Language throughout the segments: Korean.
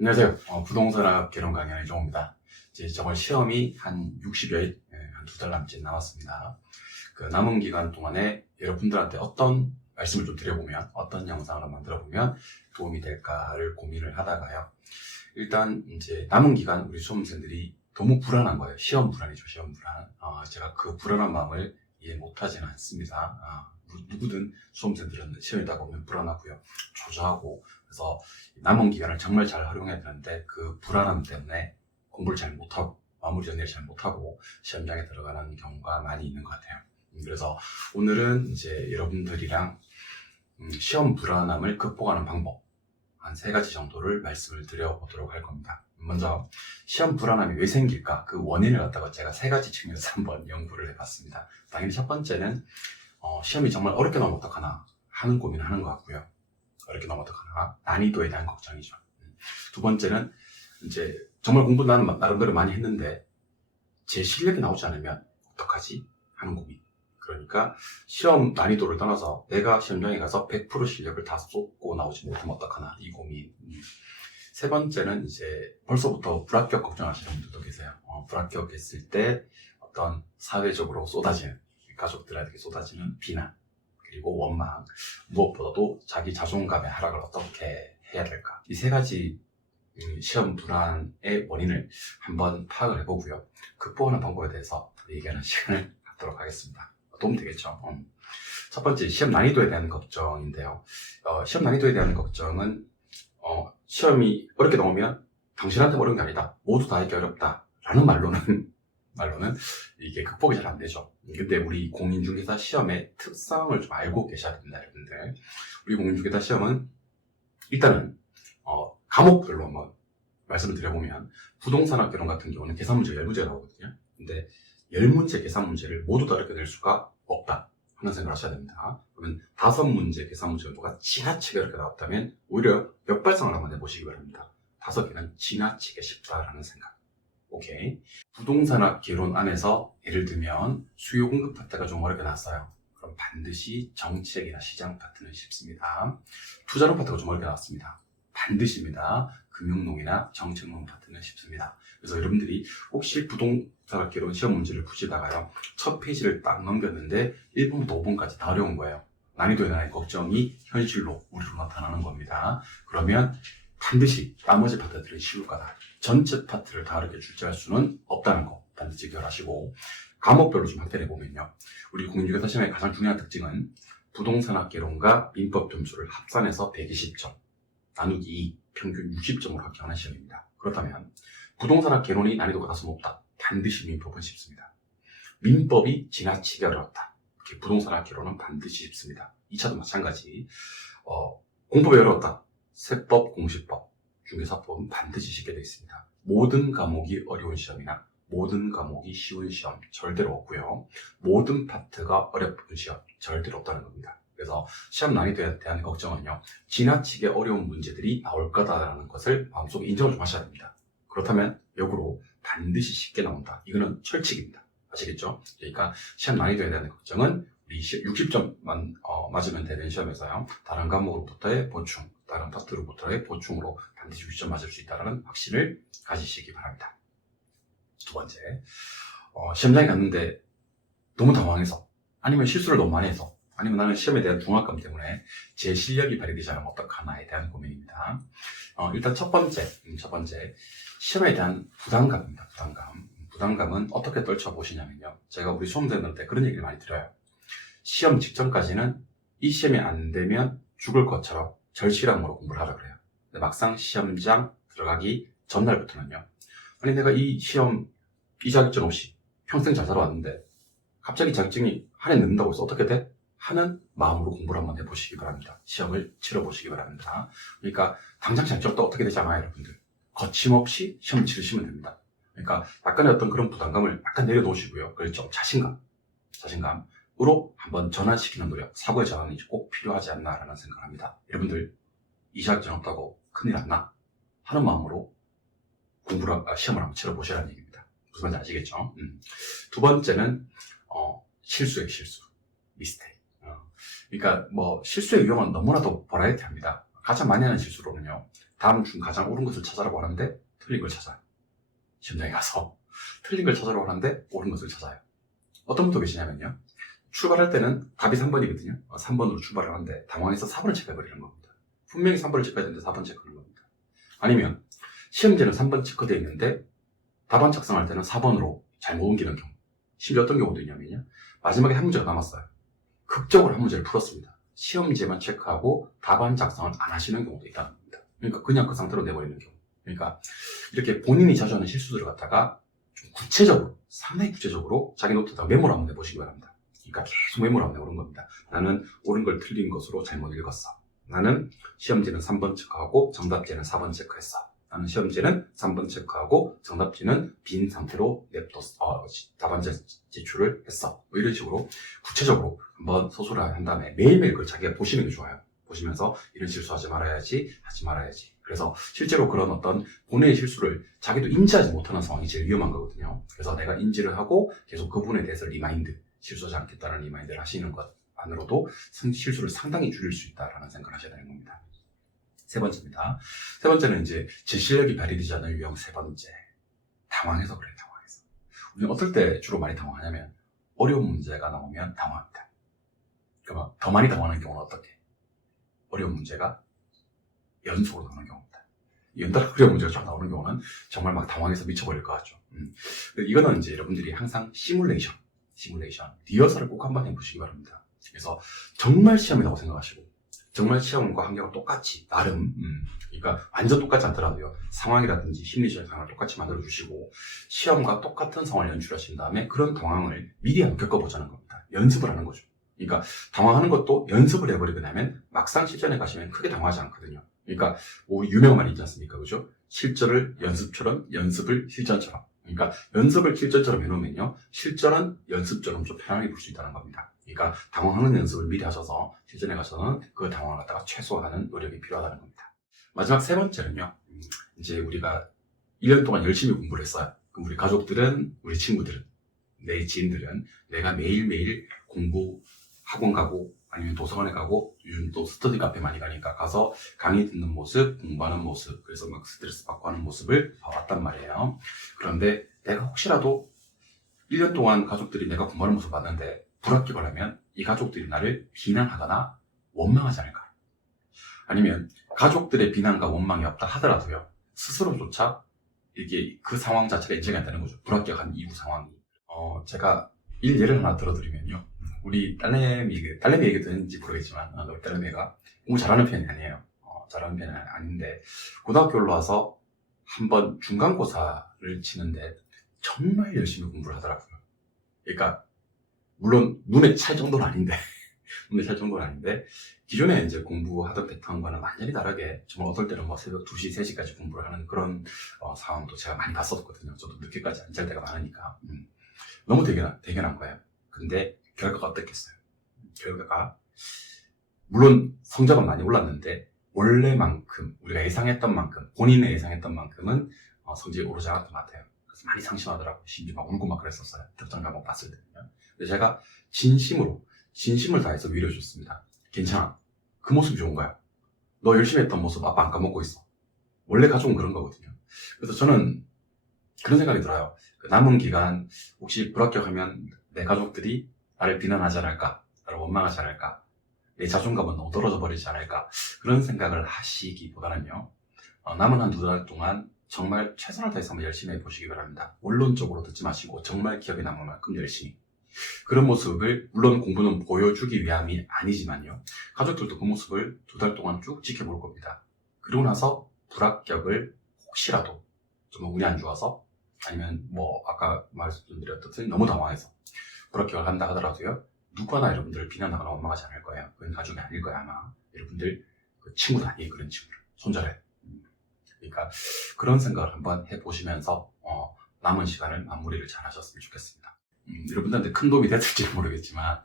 안녕하세요. 부동산학 개론 강의 이종호입니다. 이제 저번 시험이 한 60여일, 한 2달 남짓 남았습니다. 그 남은 기간 동안에 여러분들한테 어떤 말씀을 좀 드려보면, 어떤 영상을 만들어보면 도움이 될까를 고민을 하다가요. 일단 이제 남은 기간 우리 수험생들이 너무 불안한 거예요. 시험 불안이죠, 시험 불안. 제가 그 불안한 마음을 이해 못하지는 않습니다. 누구든 수험생들은 시험이 다가오면 불안하고요, 조조하고, 그래서 남은 기간을 정말 잘 활용해야 되는데 그 불안함 때문에 공부를 잘 못하고 마무리 정리를 잘 못하고 시험장에 들어가는 경우가 많이 있는 것 같아요. 그래서 오늘은 이제 여러분들이랑 시험 불안함을 극복하는 방법 한 3가지 정도를 말씀을 드려보도록 할 겁니다. 먼저 시험 불안함이 왜 생길까, 그 원인을 갖다가 제가 3가지 측면에서 한번 연구를 해봤습니다. 당연히 첫 번째는 시험이 정말 어렵게 나오면 어떡하나 하는 고민을 하는 것 같고요. 어렵게 나오면 어떡하나, 난이도에 대한 걱정이죠. 두 번째는 이제 정말 공부 나는 나름대로 많이 했는데 제 실력이 나오지 않으면 어떡하지 하는 고민. 그러니까 시험 난이도를 떠나서 내가 시험장에 가서 100% 실력을 다 쏟고 나오지 못하면 어떡하나, 이 고민. 세 번째는 이제 벌써부터 불합격 걱정하시는 분들도 계세요. 불합격했을 때 어떤 사회적으로 쏟아지는, 가족들에게 쏟아지는 비난, 그리고 원망, 무엇보다도 자기 자존감의 하락을 어떻게 해야 될까. 이 3가지 시험 불안의 원인을 한번 파악을 해보고요, 극복하는 방법에 대해서 얘기하는 시간을 갖도록 하겠습니다. 도움 되겠죠? 첫 번째, 시험 난이도에 대한 걱정인데요. 시험 난이도에 대한 걱정은 시험이 어렵게 나오면 당신한테 어려운 게 아니다, 모두 다에게 어렵다 라는 말로는 이게 극복이 잘 안 되죠. 근데 우리 공인중개사 시험의 특성을 좀 알고 계셔야 됩니다, 여러분들. 우리 공인중개사 시험은 일단은 과목별로 한번 말씀을 드려보면, 부동산학 개론 같은 경우는 계산 문제가 10문제가 나오거든요. 근데 10문제 계산 문제를 모두 다 어렵게 낼 수가 없다 하는 생각을 하셔야 됩니다. 그러면 5문제 계산 문제 정도가 지나치게 어렵게 나왔다면 오히려 역발상을 한번 해보시기 바랍니다. 5개는 지나치게 쉽다라는 생각. 오케이. 부동산학 개론 안에서 예를 들면 수요 공급 파트가 좀 어렵게 나왔어요. 그럼 반드시 정책이나 시장 파트는 쉽습니다. 투자론 파트가 좀 어렵게 나왔습니다. 반드시입니다. 금융농이나 정책론 파트는 쉽습니다. 그래서 여러분들이 혹시 부동산학 개론 시험 문제를 푸시다가요, 첫 페이지를 딱 넘겼는데 1번부터 5번까지 다 어려운 거예요. 난이도에 대한 걱정이 현실로 우리로 나타나는 겁니다. 그러면 반드시 나머지 파트들은 쉬울 거다, 전체 파트를 다 이렇게 출제할 수는 없다는 거 반드시 기억하시고, 과목별로 좀 확대해 보면요, 우리 공인중개사 시험의 가장 중요한 특징은 부동산학 개론과 민법 점수를 합산해서 120점 나누기 2, 평균 60점으로 합격하는 시험입니다. 그렇다면 부동산학 개론이 난이도가 다소 높다, 반드시 민법은 쉽습니다. 민법이 지나치게 어려웠다, 부동산학 개론은 반드시 쉽습니다. 2차도 마찬가지. 공법이 어려웠다, 세법, 공시법, 중개사법은 반드시 쉽게 되어 있습니다. 모든 과목이 어려운 시험이나 모든 과목이 쉬운 시험 절대로 없고요, 모든 파트가 어려운 시험 절대로 없다는 겁니다. 그래서 시험 난이도에 대한 걱정은요, 지나치게 어려운 문제들이 나올 거다라는 것을 마음속에 인정을 좀 하셔야 됩니다. 그렇다면 역으로 반드시 쉽게 나온다, 이거는 철칙입니다. 아시겠죠? 그러니까 시험 난이도에 대한 걱정은 우리 60점만 맞으면 되는 시험에서요, 다른 과목으로부터의 보충, 다른 파트로부터의 보충으로 반드시 60점 맞을 수 있다는 확신을 가지시기 바랍니다. 두 번째, 시험장에 갔는데 너무 당황해서, 아니면 실수를 너무 많이 해서, 아니면 나는 시험에 대한 중압감 때문에 제 실력이 발휘되지 않으면 어떡하나에 대한 고민입니다. 일단 첫 번째, 시험에 대한 부담감입니다. 부담감은 어떻게 떨쳐보시냐면요, 제가 우리 수험생들한테 그런 얘기를 많이 드려요. 시험 직전까지는 이 시험이 안 되면 죽을 것처럼 절실함으로 공부를 하라 그래요. 근데 막상 시험장 들어가기 전날부터는요, 아니 내가 이 시험 이 자격증 없이 평생 잘 살아왔는데 갑자기 자격증이 한 해 늦는다고 해서 어떻게 돼? 하는 마음으로 공부를 한번 해보시기 바랍니다. 시험을 치러보시기 바랍니다. 그러니까 당장 자격증도 어떻게 되지 않아요, 여러분들. 거침없이 시험을 치르시면 됩니다. 그러니까 약간의 어떤 그런 부담감을 약간 내려놓으시고요, 그걸 좀 자신감으로 한번 전환시키는 노력, 사고의 전환이 꼭 필요하지 않나라는 생각을 합니다. 여러분들 이 자격증 없다고 큰일 났나 하는 마음으로 시험을 한번 치러보시라는 얘기입니다. 무슨 말인지 아시겠죠? 두 번째는 실수예요, 실수. 미스테이크. 그러니까 실수의 유형은 너무나도 버라이어티합니다. 가장 많이 하는 실수로는요, 다음 중 가장 옳은 것을 찾아라고 하는데 틀린 걸 찾아요. 시험장에 가서 틀린 걸 찾아라고 하는데 옳은 것을 찾아요. 어떤 분도 계시냐면요, 출발할 때는 답이 3번이거든요 3번으로 출발을 하는데 당황해서 4번을 체크해버리는 겁니다. 분명히 3번을 체크해야 되는데 4번 체크하는 겁니다. 아니면 시험지는 3번 체크되어 있는데 답안 작성할 때는 4번으로 잘못 옮기는 경우. 심지어 어떤 경우도 있냐면요, 마지막에 한 문제가 남았어요. 극적으로 한 문제를 풀었습니다. 시험지만 체크하고 답안 작성을 안 하시는 경우도 있다는 겁니다. 그러니까 그냥 그 상태로 내버리는 경우. 그러니까 이렇게 본인이 자주 하는 실수들을 갖다가 좀 구체적으로, 상당히 구체적으로 자기 노트에다가 메모를 한번 내보시기 바랍니다. 그러니까 계속 메모를 한번 내보는 겁니다. 나는 옳은 걸 틀린 것으로 잘못 읽었어. 나는 시험지는 3번 체크하고 정답지는 4번 체크했어. 나는 시험지는 3번 체크하고 정답지는 빈 상태로 냅뒀어. 답안 제출을 했어. 뭐 이런 식으로 구체적으로 한번 서술을 한 다음에 매일매일 그걸 자기가 보시는 게 좋아요. 보시면서 이런 실수하지 말아야지, 하지 말아야지. 그래서 실제로 그런 어떤 본인의 실수를 자기도 인지하지 못하는 상황이 제일 위험한 거거든요. 그래서 내가 인지를 하고 계속 그 부분에 대해서 리마인드, 실수하지 않겠다는 리마인드를 하시는 것만으로도 실수를 상당히 줄일 수 있다라는 생각을 하셔야 되는 겁니다. 세 번째입니다. 세 번째는 이제 제 실력이 발휘되지 않는 유형 세 번째. 당황해서 그래요, 당황해서. 우리는 어떨 때 주로 많이 당황하냐면 어려운 문제가 나오면 당황합니다. 그러면 더 많이 당황하는 경우는 어떻게? 어려운 문제가 연속으로 나오는 경우입니다. 연달아 어려운 문제가 쫙 나오는 경우는 정말 막 당황해서 미쳐버릴 것 같죠. 이거는 이제 여러분들이 항상 시뮬레이션, 리허설을 꼭 한번 해보시기 바랍니다. 그래서 정말 시험이라고 생각하시고, 정말 시험과 환경을 똑같이, 나름, 그러니까 완전 똑같지 않더라도요, 상황이라든지 심리적 상황을 똑같이 만들어주시고, 시험과 똑같은 상황을 연출하신 다음에 그런 당황을 미리 한번 겪어보자는 겁니다. 연습을 하는 거죠. 그러니까 당황하는 것도 연습을 해버리고 나면 막상 실전에 가시면 크게 당황하지 않거든요. 그러니까 우리 유명한 말이 있지 않습니까? 그죠? 실전을 연습처럼, 연습을 실전처럼. 그러니까 연습을 실전처럼 해놓으면요, 실전은 연습처럼 좀 편하게 볼 수 있다는 겁니다. 그러니까 당황하는 연습을 미리 하셔서 실전에 가서는 그 당황을 갖다가 최소화하는 노력이 필요하다는 겁니다. 마지막 세 번째는요, 이제 우리가 1년 동안 열심히 공부를 했어요. 그럼 우리 가족들은, 우리 친구들은, 내 지인들은 내가 매일매일 공부 학원 가고 아니면 도서관에 가고, 요즘 또 스터디 카페 많이 가니까 가서 강의 듣는 모습, 공부하는 모습, 그래서 막 스트레스 받고 하는 모습을 봐왔단 말이에요. 그런데 내가 혹시라도 1년 동안 가족들이 내가 공부하는 모습을 봤는데 불합격을 하면 이 가족들이 나를 비난하거나 원망하지 않을까? 아니면 가족들의 비난과 원망이 없다 하더라도요, 스스로조차 이게 그 상황 자체가 인정이 안 되는 거죠. 불합격한 이후 상황이. 제가 예를 하나 들어드리면요, 우리 딸내미 얘기 듣는지 모르겠지만, 우리 딸내미가 공부 잘하는 편이 아니에요. 잘하는 편이 아닌데, 고등학교 올라와서 한번 중간고사를 치는데 정말 열심히 공부를 하더라고요. 그러니까 물론 눈에 찰 정도는 아닌데 기존에 이제 공부하던 패턴과는 완전히 다르게 정말 어떨 때는 뭐 새벽 2시, 3시까지 공부를 하는 그런 상황도 제가 많이 봤었거든요. 저도 늦게까지 안 잘 때가 많으니까. 너무 대견한 거예요. 근데 결과가 어떻겠어요? 결과가 물론 성적은 많이 올랐는데 원래만큼, 우리가 예상했던 만큼, 본인의 예상했던 만큼은 성적이 오르지 않았던 것 같아요. 그래서 많이 상심하더라고요. 심지어 막 울고 막 그랬었어요. 특정 과목 봤을 때는요. 근데 제가 진심을 다해서 위로해 줬습니다. 괜찮아. 그 모습이 좋은 거야. 너 열심히 했던 모습 아빠 안 까먹고 있어. 원래 가족은 그런 거거든요. 그래서 저는 그런 생각이 들어요. 그 남은 기간 혹시 불합격하면 내 가족들이 나를 비난하지 않을까, 나를 원망하지 않을까, 내 자존감은 너무 떨어져 버리지 않을까, 그런 생각을 하시기보다는요, 남은 한 2달 동안 정말 최선을 다해서 한번 열심히 해보시기 바랍니다. 원론적으로 듣지 마시고 정말 기억에 남을 만큼 열심히. 그런 모습을, 물론 공부는 보여주기 위함이 아니지만요, 가족들도 그 모습을 2달 동안 쭉 지켜볼 겁니다. 그러고 나서 불합격을 혹시라도 좀 운이 안 좋아서, 아니면 뭐 아까 말씀드렸듯이 너무 당황해서 불합격을 한다 하더라도요, 누구나 여러분들을 비난하거나 원망하지 않을 거예요. 그건 가족이 아닐 거야 아마. 여러분들 그 친구도 아니에요. 그런 친구를 손절해. 그러니까 그런 생각을 한번 해보시면서 남은 시간을 마무리를 잘 하셨으면 좋겠습니다. 여러분들한테 큰 도움이 됐을지 모르겠지만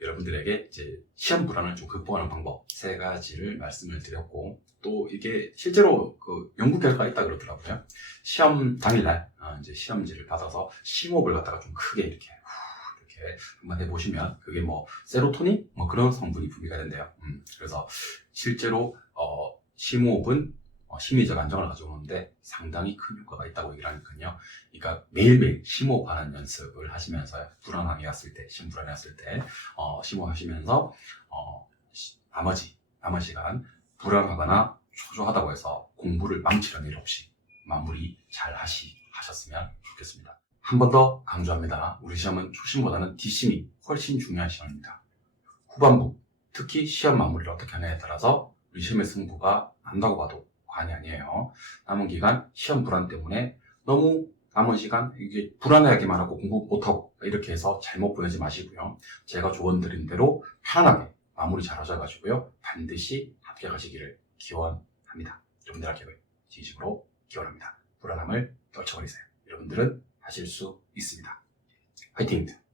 여러분들에게 이제 시험 불안을 좀 극복하는 방법 3가지를 말씀을 드렸고, 또 이게 실제로 그 연구 결과가 있다 그러더라고요. 시험 당일날 이제 시험지를 받아서 심호흡을 갖다가 좀 크게 이렇게 한번 해보시면 그게 뭐 세로토닌 뭐 그런 성분이 분비가 된대요. 그래서 실제로 심호흡은 심리적 안정을 가져오는데 상당히 큰 효과가 있다고 얘기를 하니까요. 그러니까 매일매일 심호흡하는 연습을 하시면서 불안함이 왔을 때, 심불안이 왔을 때 심호흡하시면서 남은 시간 불안하거나 초조하다고 해서 공부를 망치는 일 없이 마무리 잘 하셨으면 좋겠습니다. 한 번 더 강조합니다. 우리 시험은 초심보다는 뒷심이 훨씬 중요한 시험입니다. 후반부, 특히 시험 마무리를 어떻게 하냐에 따라서 우리 시험의 승부가 난다고 봐도 과언이 아니에요. 남은 기간 시험 불안 때문에 너무 남은 시간 이게 불안하게만 하고 공부 못하고 이렇게 해서 잘못 보내지 마시고요. 제가 조언 드린 대로 편안하게 마무리 잘 하셔가지고요. 반드시 합격하시기를 기원합니다. 여러분들 합격을 진심으로 기원합니다. 불안함을 떨쳐버리세요. 여러분들은 하실 수 있습니다. 화이팅!